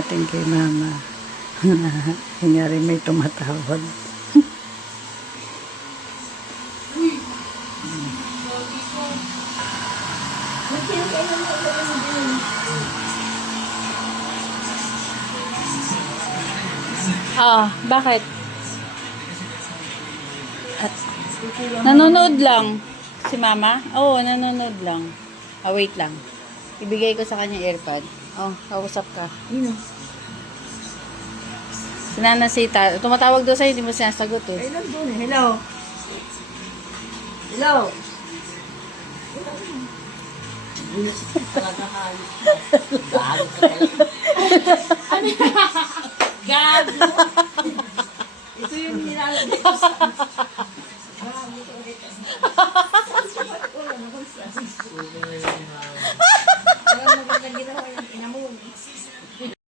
Natin kay mama. Kunyari may tumatawag. Bakit? At, nanonood lang. Si mama? Oo, nanonood lang. Wait lang. Ibigay ko sa kanya airpod. Kausap ka. Si Nana Sita. Tumatawag doon sa'yo, hindi mo sinasagot eh. Ay, nandun eh. Hello? Hello?